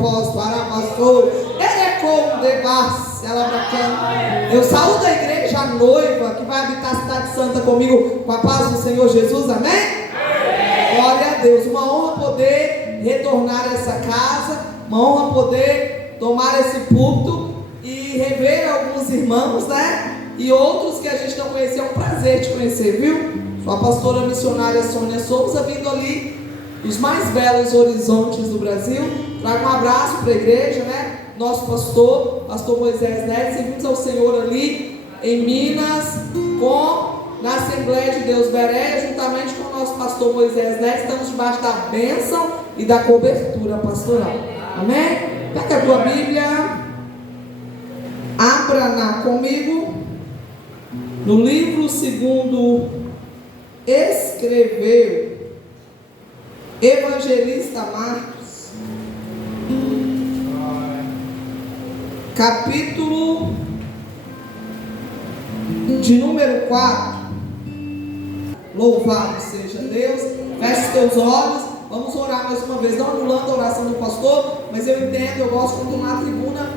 propósito. Aramassou. Eu saúdo a igreja noiva que vai habitar a cidade santa comigo, com a paz do Senhor Jesus, amém? Glória a Deus. Uma honra poder retornar a essa casa, uma honra poder tomar esse púlpito e rever alguns irmãos, né? E outros que a gente não conhecia. É um prazer te conhecer, viu? Sou a pastora missionária Sônia Souza, vindo ali dos mais belos horizontes do Brasil. Trago um abraço para a igreja, né? Nosso pastor Moisés Neves, servimos ao Senhor ali em Minas, na Assembleia de Deus Beré, juntamente com o nosso pastor Moisés Neves. Estamos debaixo da bênção e da cobertura pastoral, amém? Pega a tua Bíblia, abra comigo no livro segundo escreveu Evangelista Marcos, capítulo de número 4. Louvado seja Deus. Feche os teus olhos. Vamos orar mais uma vez, não anulando a oração do pastor, mas eu entendo, eu gosto quando na tribuna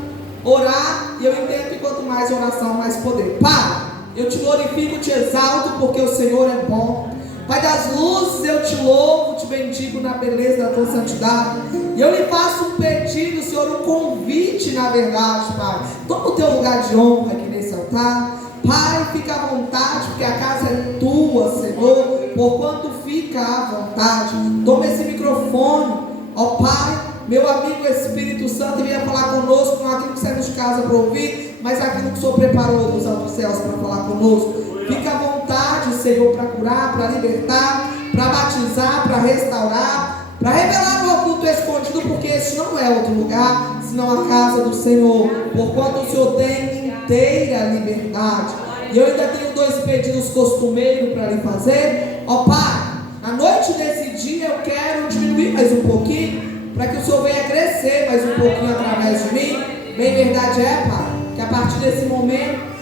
orar, e eu entendo que quanto mais oração, mais poder. Pai, eu te glorifico, te exalto, porque o Senhor é bom. Pai das luzes, eu te louvo, te bendigo na beleza da tua santidade. E eu lhe faço um pedido, Senhor, um convite, na verdade, Pai. Toma o teu lugar de honra aqui nesse altar. Pai, fica à vontade, porque a casa é tua, Senhor. Porquanto fica à vontade. Toma esse microfone, ó Pai, meu amigo Espírito Santo, e venha falar conosco, não aquilo que saímos de casa para ouvir, mas aquilo que o Senhor preparou dos altos céus para falar conosco. Fica à vontade, Senhor, para curar, para libertar, para batizar, para restaurar, para revelar o oculto escondido, porque esse não é outro lugar, senão a casa do Senhor, porquanto o Senhor tem inteira liberdade. E eu ainda tenho 2 pedidos costumeiros para lhe fazer. Ó Pai, à noite desse dia eu quero diminuir mais um pouquinho, para que o Senhor venha crescer mais um pouquinho através de mim. Bem verdade é, Pai, que a partir desse momento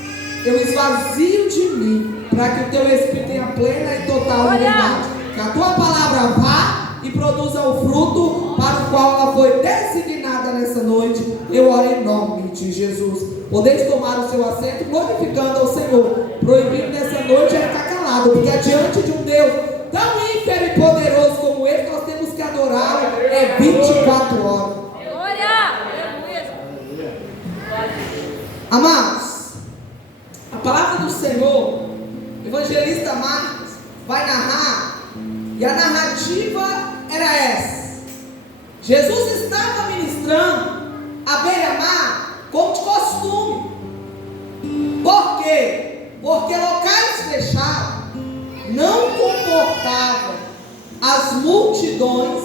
eu esvazio de mim, para que o teu Espírito tenha plena e total liberdade. Que a tua palavra vá e produza o fruto para o qual ela foi designada nessa noite. Eu oro em nome de Jesus. Podeis tomar o seu assento, glorificando ao Senhor. Proibido nessa noite é ficar calado, porque diante de um Deus tão ínfimo e poderoso como Ele, nós temos que adorar 24 horas. Amados, a palavra do Senhor, Evangelista Marcos vai narrar, e a narrativa era essa: Jesus estava ministrando à beira-mar como de costume. Por quê? Porque locais fechados não comportavam as multidões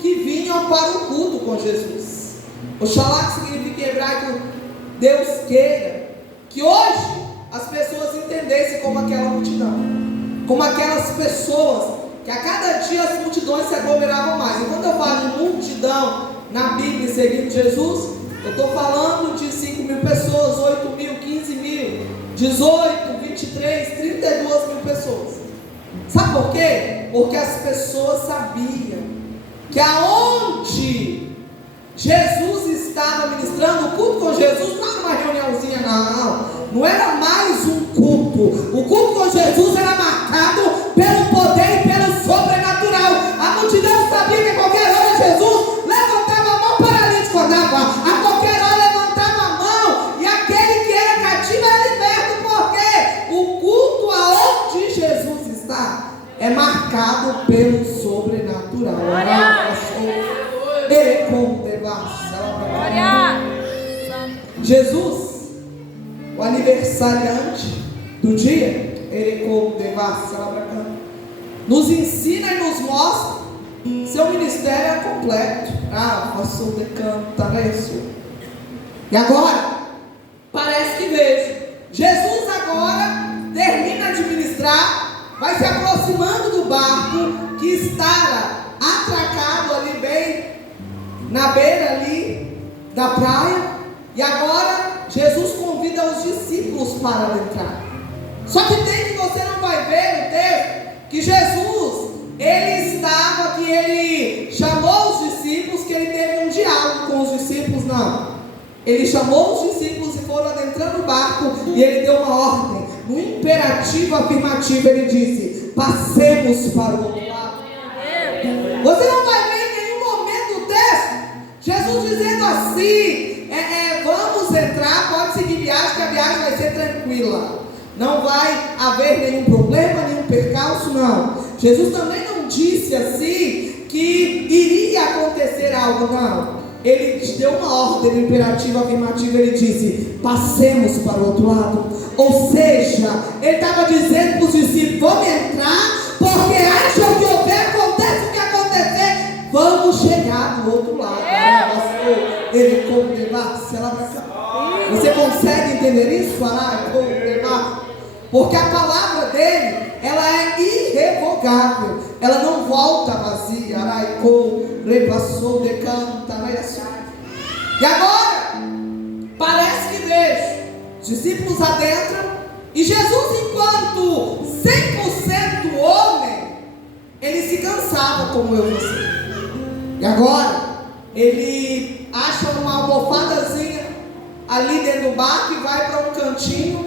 que vinham para o culto com Jesus. Oxalá, que significa em hebraico Deus queira, que hoje as pessoas entendessem como aquela multidão, como aquelas pessoas que a cada dia as multidões se aglomeravam mais. E quando eu falo de multidão na Bíblia seguindo Jesus, eu estou falando de 5 mil pessoas, 8 mil, 15 mil, 18, 23, 32 mil pessoas. Sabe por quê? Porque as pessoas sabiam que aonde Jesus estava ministrando, o culto com Jesus não era uma reuniãozinha, não era mais um culto. O culto com Jesus era marcado pelo poder e pelo sobrenatural. A multidão sabia que a qualquer hora Jesus levantava a mão, paralítico andava, a qualquer hora levantava a mão, e aquele que era cativo era liberto, porque o culto aonde Jesus está é marcado pelo sobrenatural. Jesus, o aniversariante do dia, nos ensina e nos mostra seu ministério é completo. E agora, parece que vejo, Jesus agora termina de ministrar, vai se aproximando do barco que estava atracado ali bem na beira ali da praia, e agora Jesus convida os discípulos para entrar. Só que tem que você não vai ver no texto que Jesus, ele chamou os discípulos, que ele teve um diálogo com os Ele chamou os discípulos e foram adentrando o barco, e ele deu uma ordem. No imperativo afirmativo ele disse: passemos para o outro lado. Você não vai ver em nenhum momento do texto Jesus dizendo assim: vamos entrar, pode seguir viagem, que a viagem vai ser tranquila, não vai haver nenhum problema, nenhum percalço, não. Jesus também não disse assim que iria acontecer algo, não. Ele deu uma ordem imperativa, afirmativa, ele disse: passemos para o outro lado. Ou seja, ele estava dizendo para os discípulos: vamos entrar, porque acham que aconteça o que acontecer, vamos chegar do outro lado. Ele Você consegue entender isso? Porque a palavra dele, ela é irrevogável, ela não volta vazia. E agora, parece que vejo, os discípulos adentram, e Jesus, enquanto 100% homem, ele se cansava como eu e você. E agora, ele acha uma almofadazinha ali dentro do barco e vai para um cantinho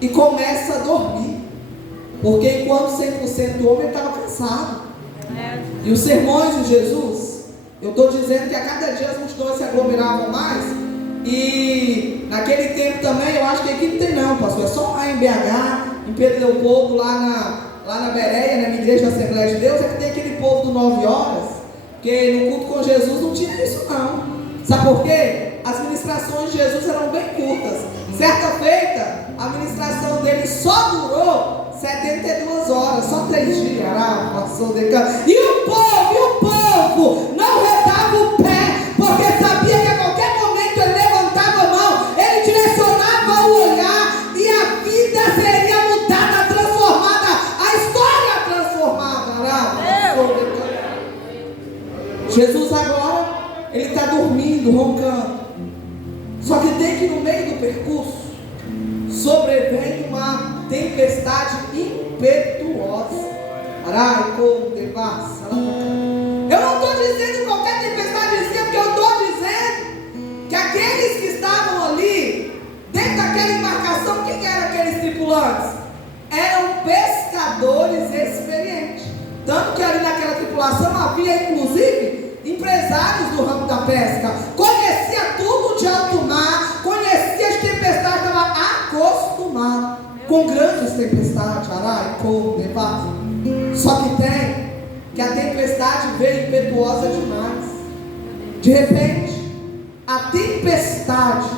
e começa a dormir. Porque enquanto 100% homem, ele estava cansado. E os sermões de Jesus, eu estou dizendo que a cada dia as multidões se aglomeravam mais. E naquele tempo também, eu acho que aqui não tem não, pastor. É só lá em BH, em Pedro Leopoldo, lá na Bereia, na minha igreja da Assembleia de Deus, é que tem aquele povo do 9 horas. Porque no culto com Jesus não tinha isso não. Sabe por quê? As ministrações de Jesus eram bem curtas. Certa feita, a ministração dele só durou 72 horas, só 3 dias. E o povo não redava o pé, porque sabia que a qualquer momento ele levantava a mão, ele direcionava o olhar e a vida seria mudada, transformada, a história transformada. Jesus agora, ele está dormindo, roncando. Só que tem que no meio do percurso sobrevém uma tempestade impetuosa. Eu não estou dizendo qualquer tempestadezinha, porque eu estou dizendo que aqueles que estavam ali dentro daquela embarcação, quem eram aqueles tripulantes? Eram pescadores experientes. Tanto que ali naquela tripulação havia inclusive empresários do ramo da pesca, conhecia tudo de alto mar, conhecia as tempestades, estava acostumado com grandes tempestades. Só que tem que a tempestade veio impetuosa demais. De repente, a tempestade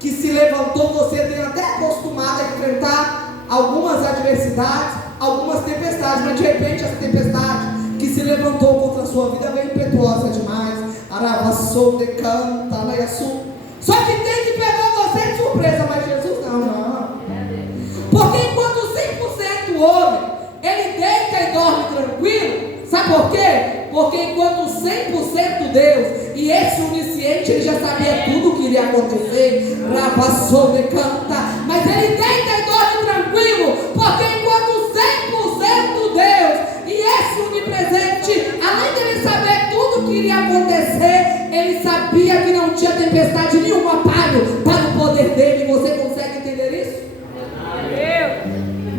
que se levantou, você tem até acostumado a enfrentar algumas adversidades, algumas tempestades, mas de repente essa tempestade que se levantou contra a sua vida veio impetuosa demais. Só que tem que pegar você de surpresa, mas Jesus não. Porque enquanto 100% homem, ele deita e dorme tranquilo. Sabe por quê? Porque enquanto 100% Deus, e esse onisciente, ele já sabia tudo o que iria acontecer. Mas ele deita e dorme tranquilo, porque enquanto 100% Deus, e esse onipresente, além dele saber tudo o que iria acontecer, ele sabia que não tinha tempestade nenhuma para o poder dele. Você consegue entender isso?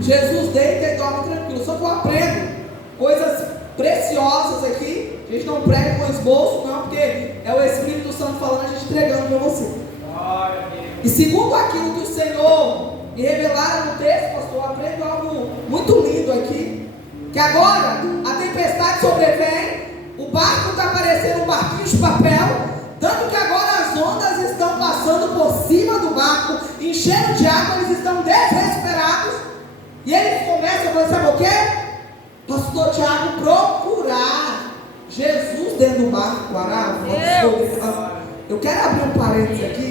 Jesus deita e dorme tranquilo. Só que eu aprendo coisas preciosas aqui. A gente não prega com esboço, não, porque é o Espírito Santo falando, a gente entregando para você. E segundo aquilo que o Senhor me revelaram no texto, pastor, eu aprendo algo muito lindo aqui. Que agora a tempestade sobrevém, o barco está parecendo um barquinho de papel, tanto que agora as ondas estão passando por cima do barco, enchendo de água, eles estão desesperados. E eles começam a fazer, sabe o quê? Pastor Tiago, procurar Jesus dentro do barco. Eu quero abrir um parênteses aqui.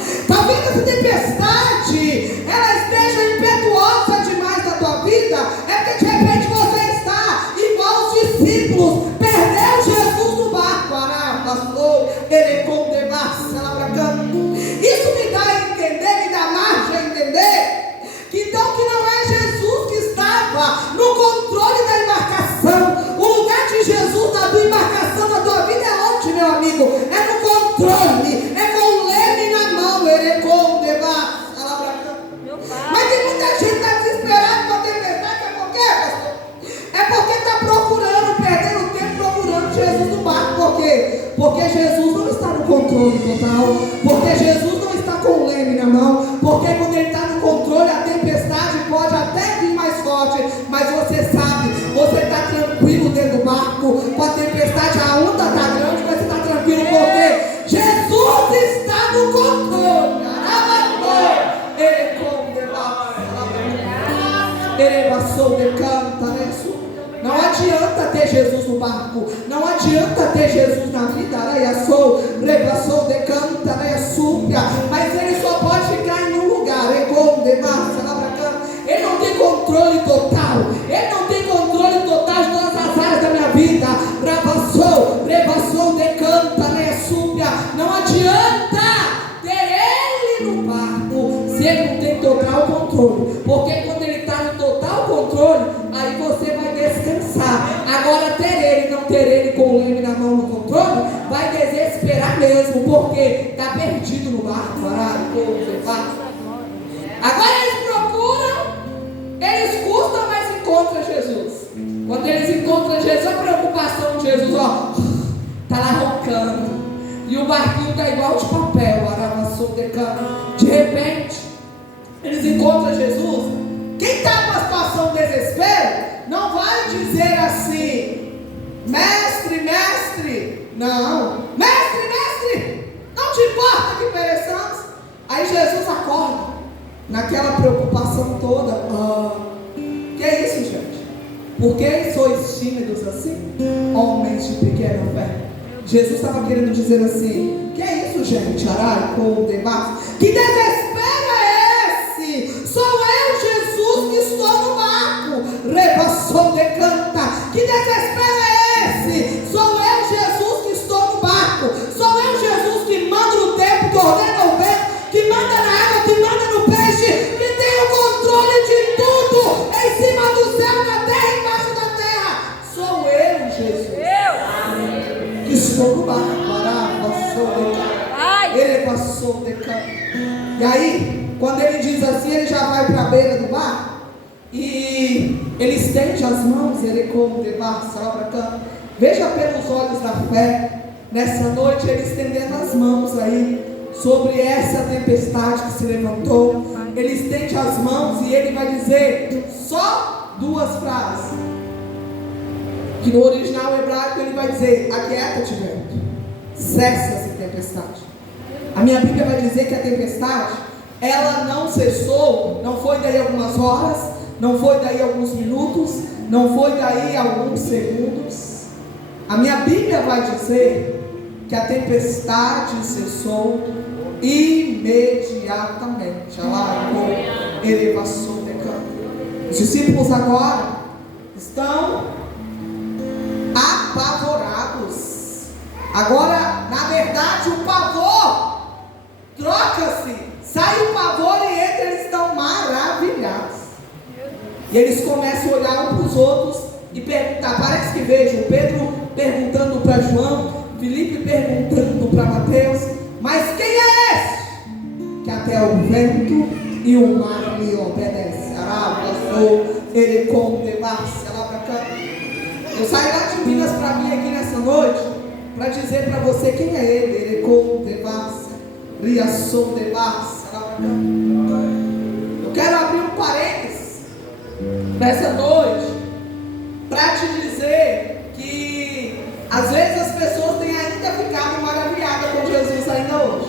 Está vendo essa tempestade? Ela esteja impetuosa demais na tua vida. É porque de repente você está igual os discípulos. Perdeu Jesus no barco. Isso me dá a entender, me dá margem a entender que então que não é Jesus que estava no controle da embarcação. O lugar de Jesus na tua embarcação, na tua vida é onde, meu amigo? É no quê? Porque Jesus não está no controle total, porque Jesus não está com o leme na mão, porque quando Ele está no controle, a tempestade pode até vir mais forte, mas você sabe, você está tranquilo dentro do barco, com a tempestade, a onda está grande, mas você está tranquilo porque Jesus está no controle. Não adianta ter Jesus no barco, não adianta ter Jesus na vida, mas Ele só pode ficar em um lugar. Ele não tem controle total, Ele não tem controle total de todas as áreas da minha vida. Não adianta ter Ele no barco se Ele não tem total controle, porque quando Ele está no total controle, aí você vai descansar. Agora ter Ele, não ter Ele com o leme na mão no controle, vai desesperar mesmo, porque está perdido no barco. Agora eles procuram, eles custam, mas encontram Jesus. Quando eles encontram Jesus, a preocupação de Jesus, está lá roncando, e o barquinho está igual de papel, de repente eles encontram Jesus. Quem está numa situação de desespero não vai dizer assim: mestre, mestre, não, mestre, não te importa que pereçamos. Aí Jesus acorda, naquela preocupação toda. Que é isso, gente? Por que sois tímidos assim, homens de pequena fé? Jesus estava querendo dizer assim: que é isso, gente? Que desespero é esse? Sou eu, Jesus, que estou no barco. Que desespero é esse? Sou eu, Jesus, que estou no barco. Sou eu, Jesus, que manda no tempo, que ordena o vento, que manda na água, que manda no peixe, que tem o controle de tudo, em cima do céu, na terra e embaixo da terra. Sou eu, Jesus, que estou no barco. Ele passou de campo. E aí, quando ele diz assim, ele já vai para a beira do barco e ele estende as mãos. Ele como de barco, veja pelos olhos da fé nessa noite, ele estendendo as mãos aí sobre essa tempestade que se levantou. Ele estende as mãos e ele vai dizer só duas frases, que no original hebraico ele vai dizer: aquieta-te, vento, cessa essa tempestade. A minha Bíblia vai dizer que a tempestade, ela não cessou, não foi daí algumas horas, não foi daí alguns minutos, não foi daí alguns segundos. A minha Bíblia vai dizer que a tempestade cessou imediatamente. Ele passou de campo. Os discípulos agora estão apavorados. Agora, na verdade, o pavor troca-se, sai o pavor e entra, eles estão maravilhados. E eles começam a olhar uns para os outros e perguntar. Parece que vejam Pedro perguntando para João, Filipe perguntando para Mateus: mas quem é esse que até o vento e o mar lhe obedecem? Ele come eu saí lá de Minas para vir aqui nessa noite para dizer para você quem é ele. Ele come eu quero abrir um parênteses nessa noite para te dizer que às vezes as pessoas têm ainda ficado maravilhadas com Jesus ainda hoje.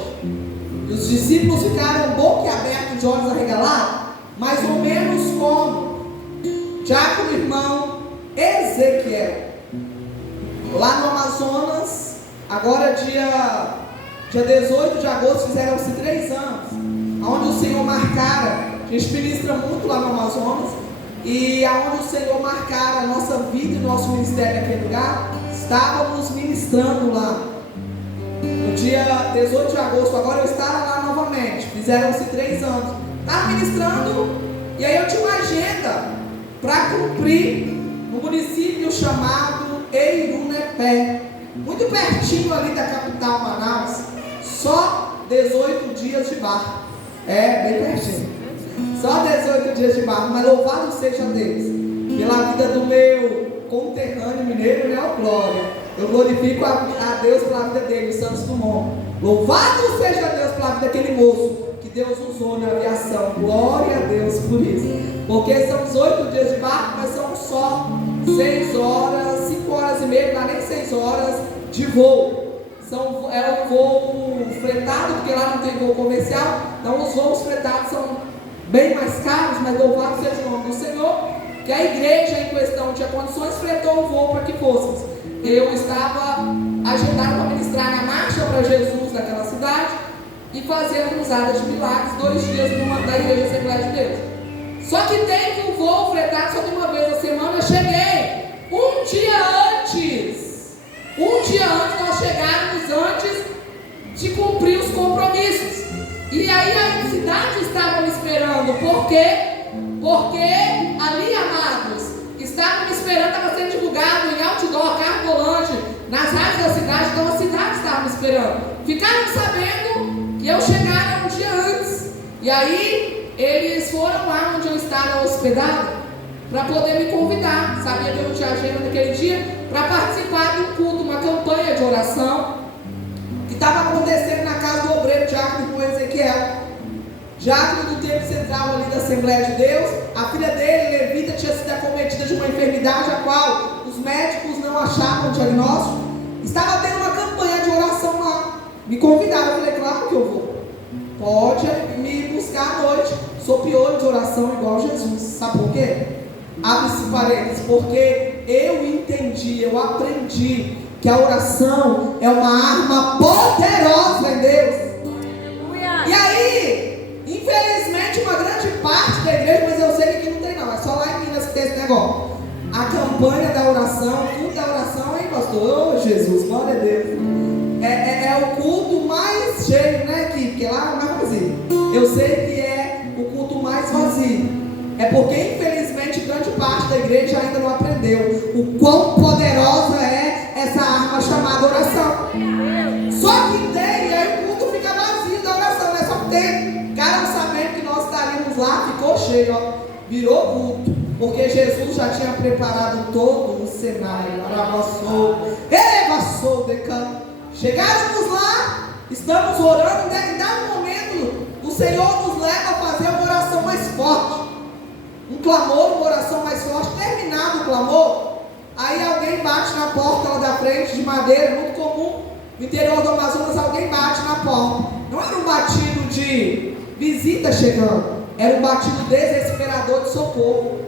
E os discípulos ficaram boquiabertos, de olhos arregalados, mais ou menos como Tiago, irmão Ezequiel, lá no Amazonas. Agora dia 18 de agosto fizeram-se 3 anos, onde o Senhor marcara. A gente ministra muito lá no Amazonas, e aonde o Senhor marcara a nossa vida e nosso ministério naquele lugar, estávamos ministrando lá. No dia 18 de agosto, agora eu estava lá novamente, fizeram-se 3 anos, estava ministrando, e aí eu tinha uma agenda para cumprir no município chamado Eirunepé, muito pertinho ali da capital Manaus. Só 18 dias de barco. Bem pertinho. Só 18 dias de barco. Mas louvado seja Deus pela vida do meu conterrâneo mineiro, Glória. Eu glorifico a Deus pela vida dele, o Santos Dumont. Louvado seja Deus pela vida daquele moço que Deus usou na aviação. Glória a Deus por isso. Porque são os 8 dias de barco, mas são só 6 horas, 5 horas e meia, não dá nem 6 horas de voo. É um voo fretado, porque lá não tem voo comercial. Então os voos fretados são bem mais caros, mas louvado seja o nome do Senhor, que a igreja em questão tinha condições, fretou o voo para que fôssemos. Eu estava agendado para ministrar na marcha para Jesus naquela cidade e fazer a cruzada de milagres 2 dias da igreja Assembleia de Deus. Só que teve um voo fretado só de uma vez na semana. Eu cheguei um dia antes nós chegáramos antes de cumprir os compromissos. E aí a cidade estava me esperando. Por quê? Porque ali, amados, estava me esperando, estava sendo divulgado em outdoor, carro-volante, nas rádios da cidade. Então a cidade estava me esperando. Ficaram sabendo que eu chegaria um dia antes. E aí eles foram lá onde eu estava hospedado para poder me convidar. Sabia que eu não tinha agenda naquele dia, para participar de um culto, uma campanha de oração que estava acontecendo na casa do obreiro Diácono Ezequiel. Diácono do tempo central ali da Assembleia de Deus. A filha dele, Levita, tinha sido acometida de uma enfermidade a qual os médicos não achavam diagnóstico. Estava tendo uma campanha de oração lá. Me convidaram, eu falei, claro que eu vou. Pode me buscar à noite. Sou piolho de oração igual Jesus. Sabe por quê? Abre-se parênteses, porque eu entendi, eu aprendi que a oração é uma arma poderosa em Deus. E aí, infelizmente, uma grande parte da igreja, mas eu sei que aqui não tem não, é só lá em Minas que tem esse negócio. A campanha da oração, o culto da oração, hein, pastor? Oh, Jesus, glória a Deus. É o culto mais cheio, né, aqui, porque lá é mais vazio. Eu sei que é o culto mais vazio. É porque, infelizmente, grande parte da igreja ainda não aprendeu o quão poderosa é essa arma chamada oração. Só que tem, e aí o culto fica vazio da oração, né? Só que tem. Cara, não sabendo que nós estaríamos lá, ficou cheio, ó, virou culto. Porque Jesus já tinha preparado todo o cenário. Elevaçou, decano. Chegávamos lá, estamos orando, em dado momento, o Senhor nos leva a fazer uma oração mais forte. Um clamor, uma oração mais forte. Terminado o clamor, aí alguém bate na porta lá da frente, de madeira, muito comum no interior do Amazonas. Alguém bate na porta. Não era um batido de visita chegando, era um batido desesperador de socorro.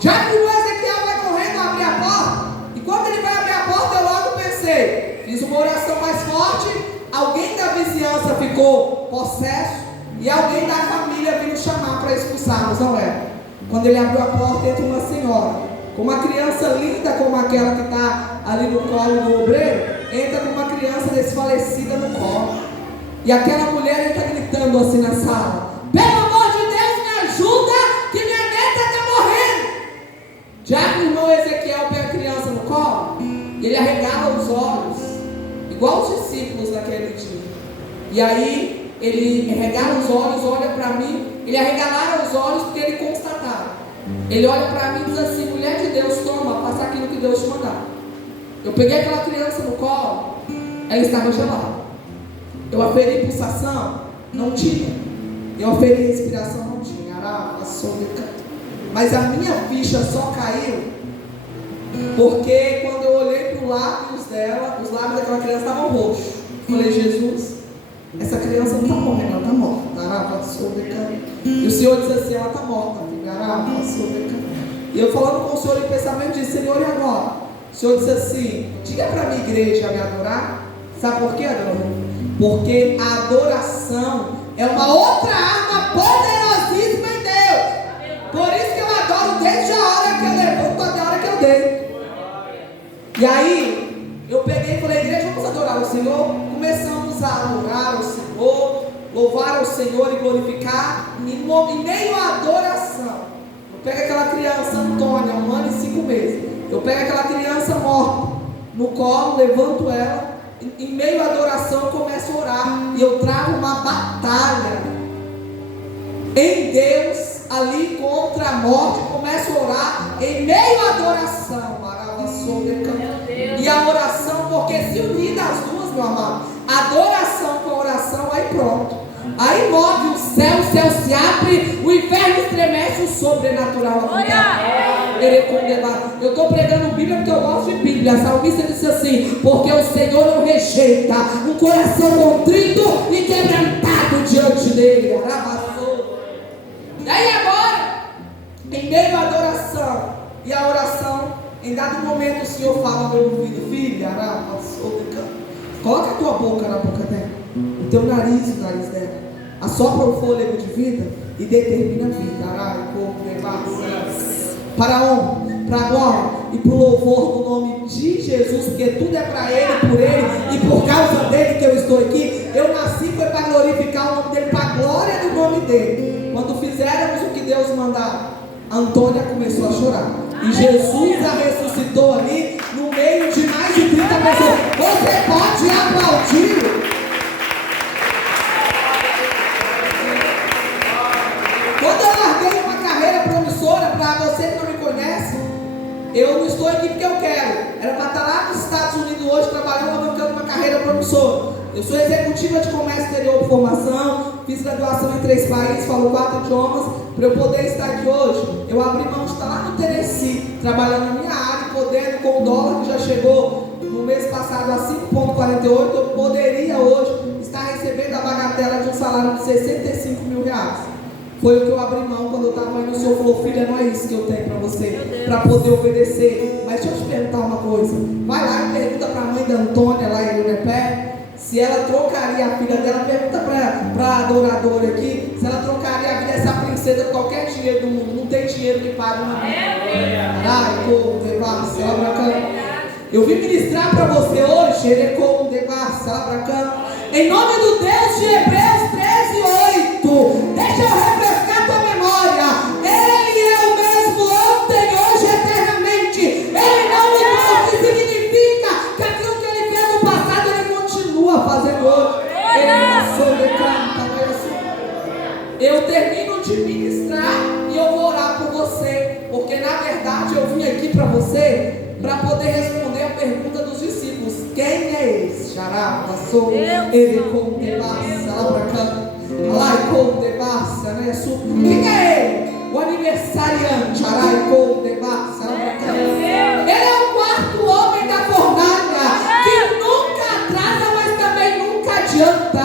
Já que o Ezequiel vai correndo abrir a porta, e quando ele vai abrir a porta, eu logo pensei, fiz uma oração mais forte. Alguém da vizinhança ficou possesso e alguém da família vindo chamar para expulsá-los, não é? Quando ele abriu a porta, entra uma senhora, com uma criança linda como aquela que está ali no colo do obreiro, entra com uma criança desfalecida no colo. E aquela mulher entra gritando assim na sala: pelo amor de Deus, me ajuda, que minha neta está morrendo. Já que o irmão Ezequiel pega a criança no colo, ele arregala os olhos, igual os discípulos naquele dia. E aí ele arregala os olhos, olha para mim. Ele arregalara os olhos porque ele constatava. Ele olha para mim e diz assim: mulher de Deus, toma, faça aquilo que Deus te mandar. Eu peguei aquela criança no colo, ela estava gelada. Eu aferi pulsação, não tinha. Eu aferi respiração, não tinha. Mas a minha ficha só caiu porque quando eu olhei para os lábios dela, os lábios daquela criança estavam roxos. Eu falei: Jesus, essa criança não está morrendo, ela está morta. E o Senhor disse assim: ela está morta. E eu falando com o Senhor em pensamento, disse: Senhor, e agora? O Senhor disse assim: diga para a minha igreja me adorar. Sabe por quê, Adão? Porque a adoração é uma outra arma poderosíssima em Deus. Por isso que eu adoro desde a hora que eu levanto até a hora que eu deito. E aí eu peguei e falei: igreja, vamos adorar o Senhor. Começamos a adorar o Senhor, louvar o Senhor e glorificar em meio à adoração. Eu pego aquela criança Antônia, 1 ano e 5 meses. Eu pego aquela criança morta no colo, levanto ela. Em meio à adoração eu começo a orar. E eu trago uma batalha em Deus ali contra a morte, começo a orar em meio à adoração. E a oração, porque se unir as duas, meu amado, adoração com oração, aí pronto. Aí move o céu se abre, o inferno estremece, o sobrenatural acontece. Eu estou pregando Bíblia porque eu gosto de Bíblia. A salmista disse assim: porque o Senhor não rejeita um coração contrito e quebrantado diante dele. E aí agora, em meio à adoração e a oração, em dado momento o Senhor fala no meu ouvido: filha, coloca a tua boca na boca dela, o teu nariz no nariz dela, assopra o fôlego de vida e determina a vida. Para a honra, para a glória e para o louvor do nome de Jesus, porque tudo é para Ele, por Ele e por causa dele que eu estou aqui. Eu nasci foi para glorificar o nome dele, para a glória do nome dele. Quando fizéramos o que Deus mandava, a Antônia começou a chorar. E Jesus a ressuscitou ali no meio de mais de 30 pessoas. Você pode aplaudir. Quando eu larguei uma carreira promissora, para você que não me conhece, eu não estou aqui porque eu quero. Era para estar lá nos Estados Unidos hoje trabalhando, arrancando uma carreira promissora. Eu sou executiva de comércio exterior por formação, fiz graduação em 3 países, falo 4 idiomas. Para eu poder estar aqui hoje, eu abri mão de estar lá no Tennessee, trabalhando na minha área, podendo, com o dólar que já chegou no mês passado a 5,48, eu poderia hoje estar recebendo a bagatela de um salário de 65 mil reais. Foi o que eu abri mão quando eu estava indo. O Senhor falou: filha, não é isso que eu tenho para você, para poder obedecer. Mas deixa eu te perguntar uma coisa. Vai lá e pergunta para a mãe da Antônia lá em Unepé se ela trocaria a filha dela. Pergunta para a adoradora aqui se ela trocaria a vida dessa princesa por qualquer dinheiro do mundo. Não tem dinheiro que pague uma vida. Eu vim ministrar para você hoje, em nome do Deus de Hebreus 13:8. Deixa eu refrescar tua memória. Ele é o mesmo ontem, hoje, eternamente. Ele não mudou, que significa que aquilo que ele fez no passado, ele continua fazendo hoje. Eu termino de ministrar e eu vou orar por você, porque na verdade eu vim aqui para você para poder responder a pergunta dos discípulos: quem é esse? Xará, passou, ele com devassa, lá para cá, lá com devassa, né? Quem é ele? O aniversariante, xará, com devassa, lá para cá. Ele é o 4º homem da fornalha, que nunca atrasa, mas também nunca adianta.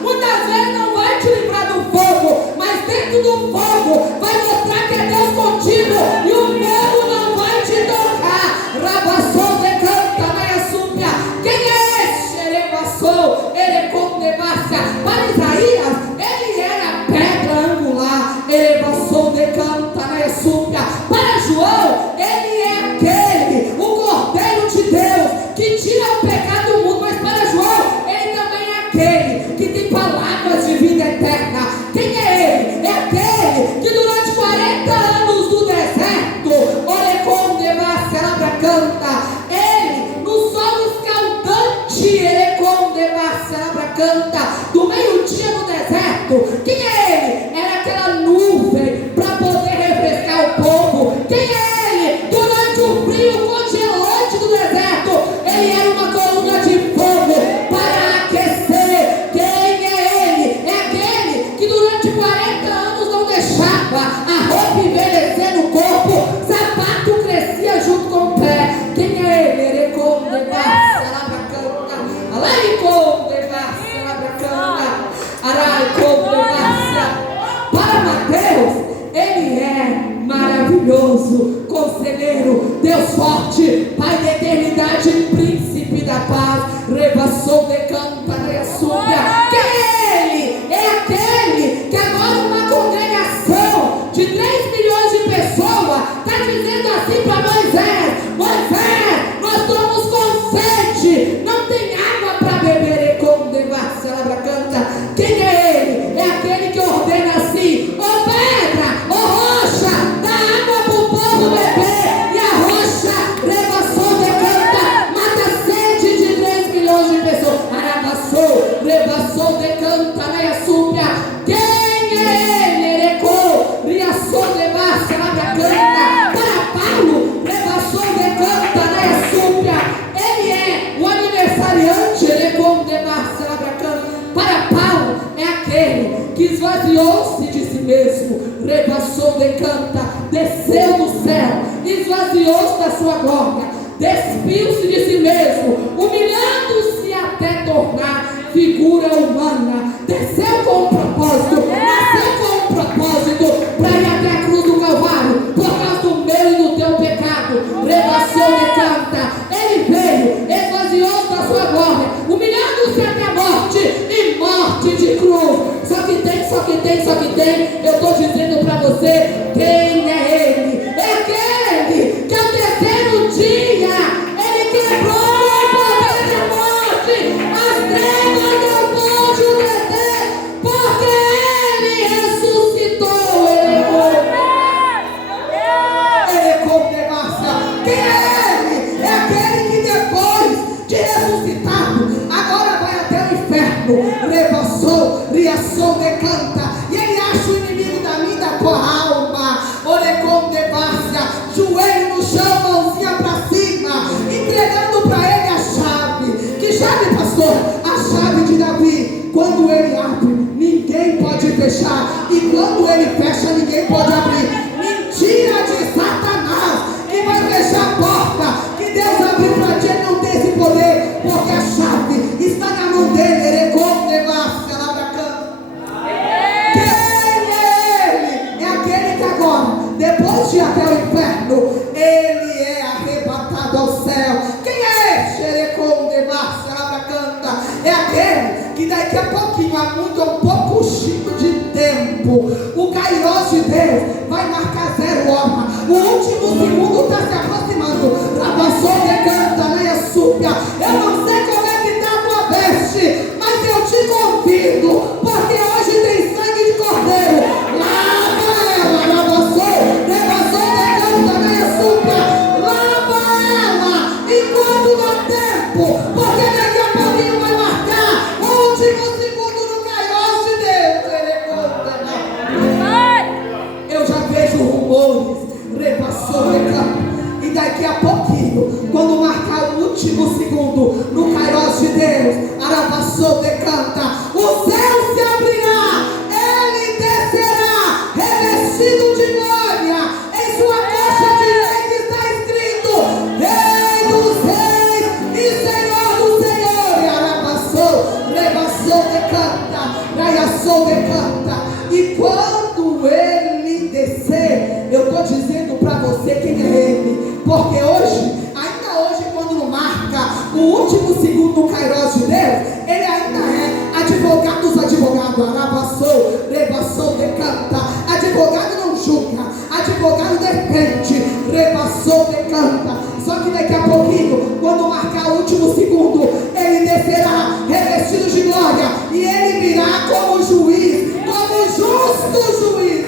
Muitas vezes não vai te livrar do fogo, mas dentro do fogo vai mostrar que é Deus contigo e o fogo não vai te tocar. Rabassou de canta, meia súpia. Quem é esse? Erebassou, erecondebassa. Para Isaías, ele era pedra angular. Erebassou de canta, meia súpia. Para João, ele é aquele, o Cordeiro de Deus, que tira o pecado do mundo. Mas para João, ele também é aquele que tem palavras de vida eterna. Quem é ele? É aquele que durante 40 anos do deserto, canta, ele no sol escaldante, canta, do meio-dia no deserto. Quem é ele? Era aquela nuvem para poder refrescar o povo. Quem é ele? Durante o frio congelante do deserto, ele era uma coluna de fogo para aquecer. Quem é ele? É aquele que durante 40 anos não deixava a roupa envelhecer no corpo, sapato crescia junto com o pé. Quem é ele? Para Mateus, ele é maravilhoso, conselheiro, Deus forte, Pai da eternidade, príncipe da paz. Rebassou de canta, reaçúbia. Quem é ele? É aquele que agora uma congregação de 3 milhões de pessoas está dizendo assim para Moisés: Moisés, nós estamos com sede, não tem água para beber. Quem é ele? É aquele que ordena assim: ô pedra, ô rocha, dá água para o povo beber. E a rocha rebassou de Sou decanta, desceu do céu, esvaziou-se da sua glória, despiu-se de si mesmo, humilhando-se até tornar figura humana, desceu com um propósito, nasceu com um propósito, para ir até a cruz do Calvário, por causa do meu e do teu pecado. Rebaixou de canta, ele veio, esvaziou da sua glória, humilhando-se até a morte e morte de cruz. Só que tem, eu estou dizendo para você, quem é ele? É aquele que ao terceiro dia, ele quebrou o poder da morte, as trevas não pode deter, porque ele ressuscitou, ele condenação. Quem é ele? É aquele que depois de ressuscitado, agora vai até o inferno, repassou, reação decanta, e ele acha o inimigo da minha e da tua alma, orecom devassia, joelho no chão, mãozinha pra cima, entregando pra ele a chave. Que chave, pastor? A chave de Davi. Quando ele abre, ninguém pode fechar, e quando ele fecha, ninguém pode abrir. Mentira de Satanás, que vai fechar a porta que Deus abriu pra ti. Ele não tem esse poder, porque a chave está na mão dele. Orecom devassia, lá pra cá. Quem é ele? É aquele que agora, depois de ir até o inferno, ele é arrebatado ao céu. Quem é esse? Xerecom devassia, lá pra canta. É aquele que daqui a pouquinho, há muito, é um pouco chico de tempo, o Kairos de Deus vai marcar 0 hora, o último segundo está se aproximando. Travassou, decanta, né, súbia. Eu não sei como é que está a tua veste, mas eu te convido, porque hoje tem sangue de cordeiro. Lava ela, travassou, decanta, né, súbia. Lava ela enquanto dá tempo, porque daqui a pouquinho vai marcar o último segundo no Kairos de Deus. Eu já vejo rumores, repassou, decanta, e daqui a pouquinho, quando marcar o último segundo no Kairos de Deus, arabassou, decanta, o céu se abrirá, ele descerá, revestido de glória, em sua coxa direita está escrito: Rei dos Reis e Senhor dos Senhores. Arabassou, rebassou, decanta, raiassou, decanta. E quando ele descer, eu estou dizendo para você quem é ele, porque hoje, ainda hoje, quando não marca o último segundo no Kairos de Deus, ele ainda é advogado dos advogados. Arabassou, rebassou, decanta. Advogado não julga, advogado defende. Rebassou, decanta. Só que daqui a pouquinho, quando marcar o último segundo, ele descerá revestido de glória, e ele virá como juiz, como justo juiz.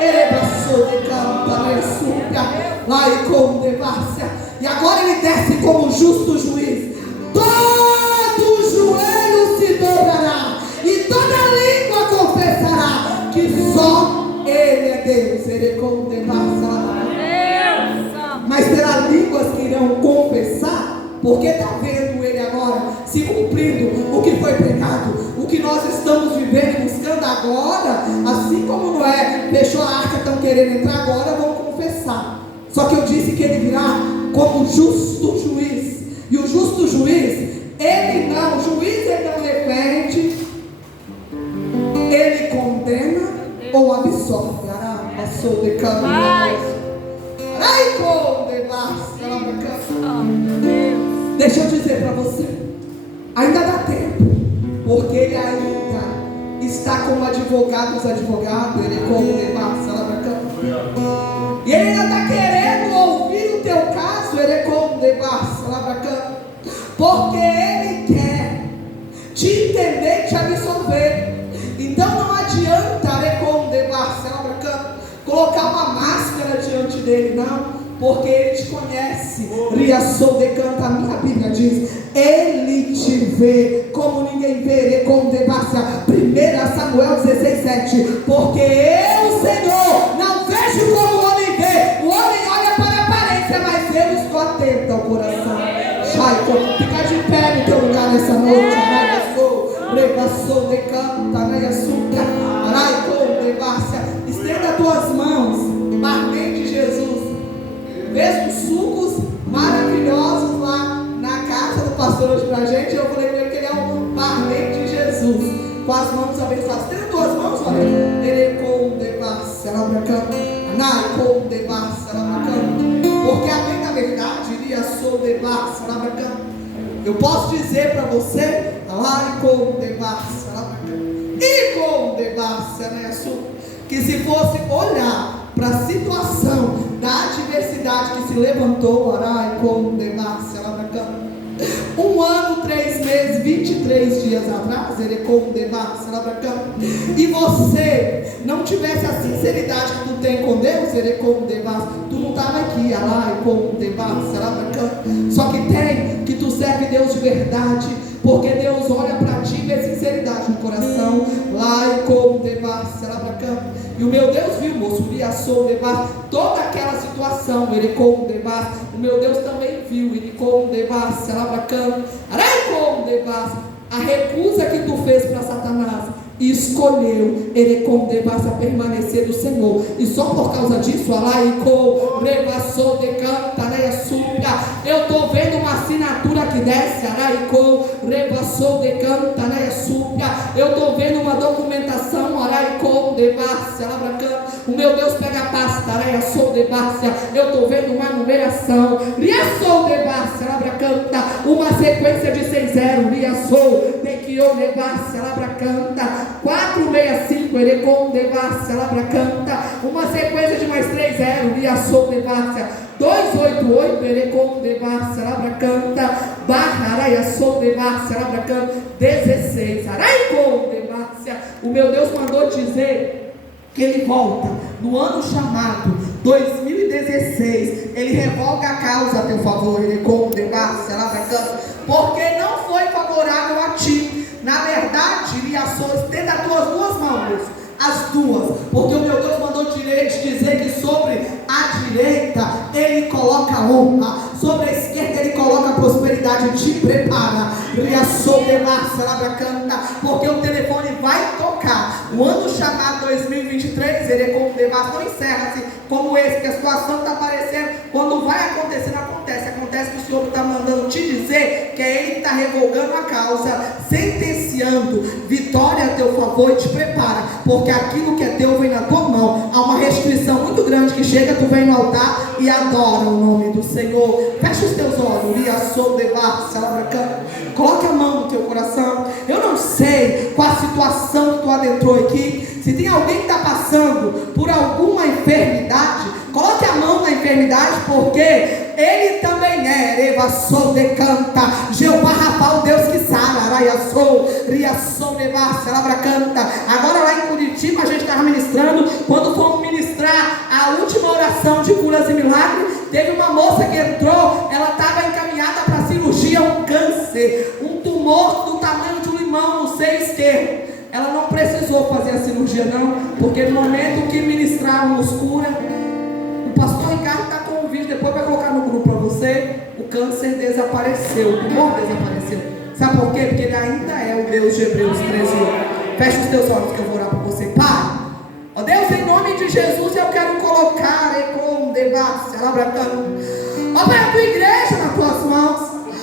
Ele passou de canta, súbia, lá e com devassia. E agora ele desce como justo juiz. Todo joelho se dobrará e toda língua confessará que só ele é Deus. Ele com devassia. Mas será línguas que irão confessar, porque está vendo ele agora se cumprindo o que foi pregado, o que nós estamos vivendo e buscando agora. Assim como Noé fechou a arca, estão querendo entrar agora, vão confessar. Só que eu disse que ele virá como justo juiz, e o justo juiz, ele não, o juiz ele não defende, ele condena ou absolve. Passou de câmera. Deixa eu dizer para você, ainda dá tempo, porque ele ainda está como advogado dos advogados. Ele e ele ainda está querendo ouvir o teu caso. Ele porque ele quer te entender e te absolver. Então não adianta colocar uma máscara diante dele, não, porque ele te conhece. Riassou, decanta, a minha Bíblia diz: ele te vê como ninguém vê. 1 Samuel 16:7. Porque eu, Senhor, não vejo como o homem vê. O homem olha para a aparência, mas eu estou atento ao coração. Shaico, fica de pé no teu lugar nessa noite. Regaçou, decanta, com as mãos abençoadas. Tem duas mãos, olha. Erecom devassa, labracando. Anacom devassa, labracando. Porque além da verdade, iria sou devassa, labracando. Eu posso dizer para você, Laicom devassa, labracando. E com devassa, né, que se fosse olhar para a situação da adversidade que se levantou, Laicom devassa, labracando. 1 ano, 3 meses, 23 dias atrás, e você não tivesse a sinceridade que tu tem com Deus, tu não estava aqui, só que tem que tu serve Deus de verdade, porque Deus olha para ti e vê sinceridade no coração, e o meu Deus viu, moço, toda aquela situação, o meu Deus também viu, a recusa que tu fez para Satanás, e escolheu a permanecer do Senhor, e só por causa disso, eu estou vendo uma assinatura que desce, eu estou vendo uma documentação, o meu Deus pega a pasta, eu estou vendo uma numeração, uma sequência de 6-0, 465, uma sequência de mais 3-0, 288, barra 16, o meu Deus mandou dizer que ele volta no ano chamado 2016, ele revoga a causa a teu favor, porque não foi favorável a ti. Na verdade, estenda as tuas duas mãos, as duas, porque o meu Deus mandou dizer que sobre a direita ele coloca honra, sobre a esquerda ele coloca prosperidade. Te prepara, porque o telefone vai tocar. O ano chamado 2023, não encerra-se como esse, que a situação está aparecendo. Quando vai acontecer, não acontece. Acontece que o Senhor está mandando te dizer que é Ele que está revogando a causa, sentenciando vitória a teu favor, e te prepara, porque aquilo que é teu vem na tua mão. Há uma restrição muito grande que chega, tu vem no altar e adora o nome do Senhor. Fecha os teus olhos, coloca a mão no teu coração. Eu não sei qual a situação que tu adentrou aqui. Se tem alguém que está passando por alguma enfermidade, coloque a mão na enfermidade, porque Ele também é Jeová Rafa, o Deus que sara. Agora lá em Curitiba a gente estava ministrando. Quando fomos ministrar a última oração de curas e milagres, teve uma moça que entrou, ela estava encaminhada para cirurgia, um câncer, um tumor do tamanho de um limão no seio esquerdo. Ela não precisou fazer a cirurgia não, porque no momento que ministrávamos cura, o pastor Ricardo está com um vídeo, depois vai colocar no grupo para você, o câncer desapareceu, o tumor desapareceu. Sabe por quê? Porque ele ainda é o Deus de Hebreus 13. Fecha os teus olhos que eu vou orar para você. Pai, ó Deus, em nome de Jesus eu quero colocar ó Pai, a tua igreja nas tuas mãos.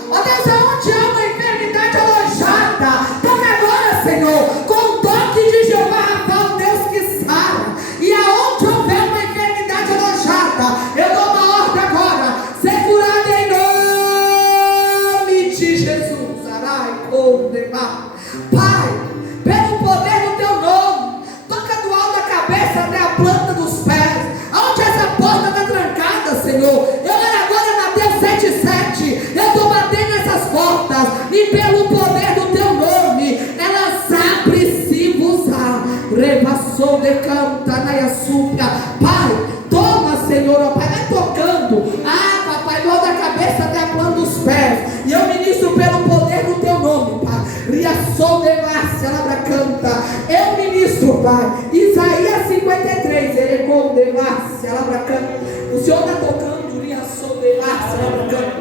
Ó Deus, aonde há uma enfermidade alojada, toca agora, Senhor, com o toque de Jeová Rafa, o Deus que sara. E aonde houver uma enfermidade alojada, eu dou uma ordem agora, ser curada em nome de Jesus. Pai, pelo poder do teu nome, toca do alto da cabeça até a planta dos pés. Aonde essa porta está trancada, Senhor, eu oro agora Mateus 7,7. Eu estou batendo essas portas, e pelo poder do teu nome, elas abrem-se vos-á. Revassou de canta na açúcar. Pai, toma, Senhor, ó Pai, vai tocando. Papai, do alto da cabeça até a planta dos pés. E eu ministro pelo poder do teu nome, Pai. Riassou de Márcia, ela canta. Eu ministro, Pai. Isaías 53, ele com de Márcia, ela canta. O Senhor está tocando, Riassou de Márcia, ela canta.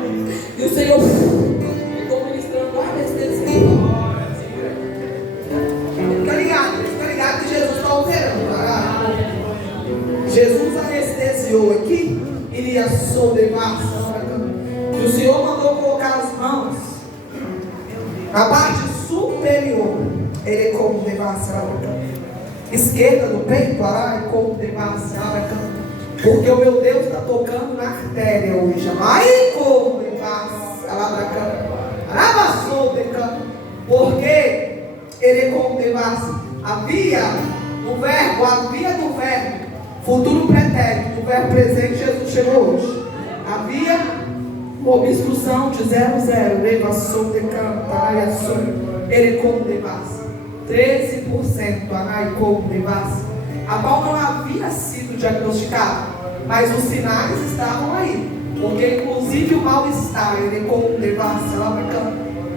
E o Senhor, eu estou ministrando anestesia. Está ligado que Jesus está operando. Jesus anestesiou aqui, Riassou de Márcia, ela canta. E o Senhor mandou colocar as mãos na parte superior. Ele como devassa, esquerda do peito, arai como devassa, porque o meu Deus está tocando na artéria hoje. Ai como devassa, arabassou de campo, porque ele como devassa. Havia no verbo, futuro pretérito, no verbo presente, Jesus chegou hoje. Havia uma obstrução de 0,0, levassou de campo, ele como devassa. 13% anai como devassa, a qual não havia sido diagnosticado, mas os sinais estavam aí, porque inclusive o mal-estar, ele como devassa, lá para cá.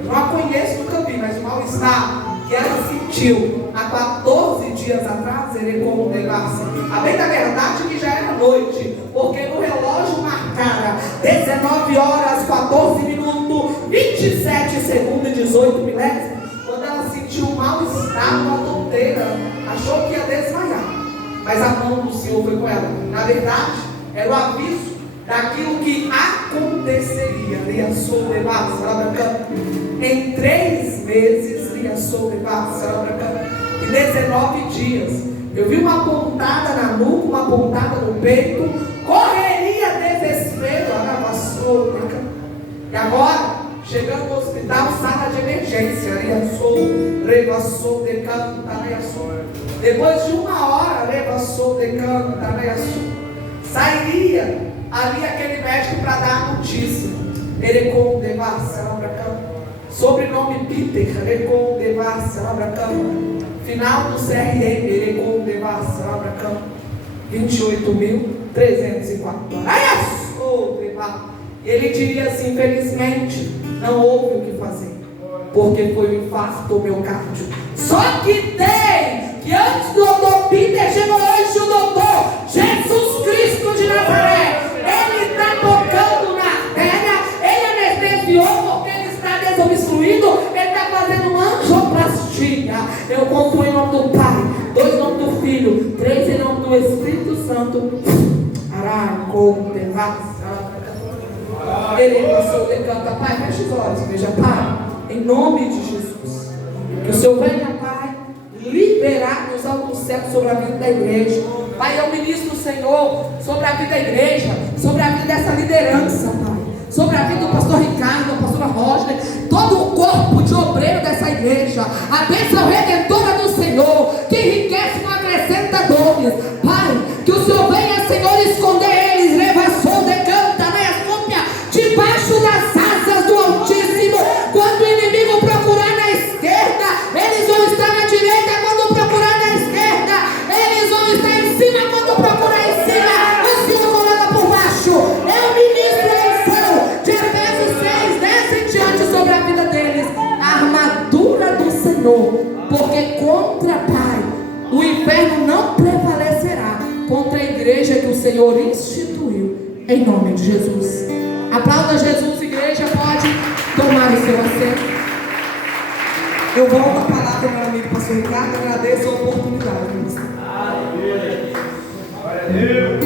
Não a conheço, nunca vi, mas o mal-estar que ela sentiu há 14 dias atrás, ele como devassa. A bem da verdade que já era noite, porque no relógio marcara 19 horas, 14 minutos, 27 segundos e 18 milésimos. Quando ela sentiu um mal-estar, uma tonteira, achou que ia desmaiar, mas a mão do Senhor foi com ela. Na verdade, era o aviso daquilo que aconteceria. Em 3 meses, e 19 dias, eu vi uma pontada na nuca, uma pontada no peito, correria, desespero, e agora, chegando no hospital, sala de emergência, depois de 1 hora, sairia ali aquele médico para dar a notícia. Ele com devassa, sobrenome Peter, ele com devassa, final do CRM, ele com devassa, 28.304. Ele diria assim: infelizmente, não houve o que fazer, porque foi um infarto miocárdio. Só que tem que antes do doutor Peter chegou hoje o doutor Jesus Cristo de Nazaré. Ele está tocando na artéria, ele anestesiou porque ele está desobstruído, ele está fazendo uma angioplastia. Eu conto em nome do Pai, 2 em nome do Filho, 3 em nome do Espírito Santo. Ele passou de canta, Pai, feche os olhos, veja, Pai, em nome de Jesus, que o Senhor venha, Pai, liberar nos altos céus sobre a vida da igreja. Pai, eu ministro, Senhor, sobre a vida da igreja, sobre a vida dessa liderança, Pai, sobre a vida do pastor Ricardo, da pastora Roger, todo o corpo de obreiro dessa igreja, a bênção redentora do Senhor, que enriquece e não acrescenta dores. Pai, que o Senhor venha, Senhor, esconder eles, levassou de canta, debaixo das asas do Altíssimo. Quando o inimigo procurar na esquerda, eles vão estar na direita. Quando procurar na esquerda, eles vão estar em cima. Quando procurar em cima, o Senhor coloca por baixo. Eu ministro a unção de Efésios 6, desce em diante sobre a vida deles, a armadura do Senhor, porque contra, Pai, o inferno não prevalecerá contra a igreja que o Senhor instituiu, em nome de Jesus. Aplauda Jesus, igreja, pode tomar o seu assento. Eu volto a palavra, meu amigo pastor Ricardo, agradeço a oportunidade. Glória a Deus.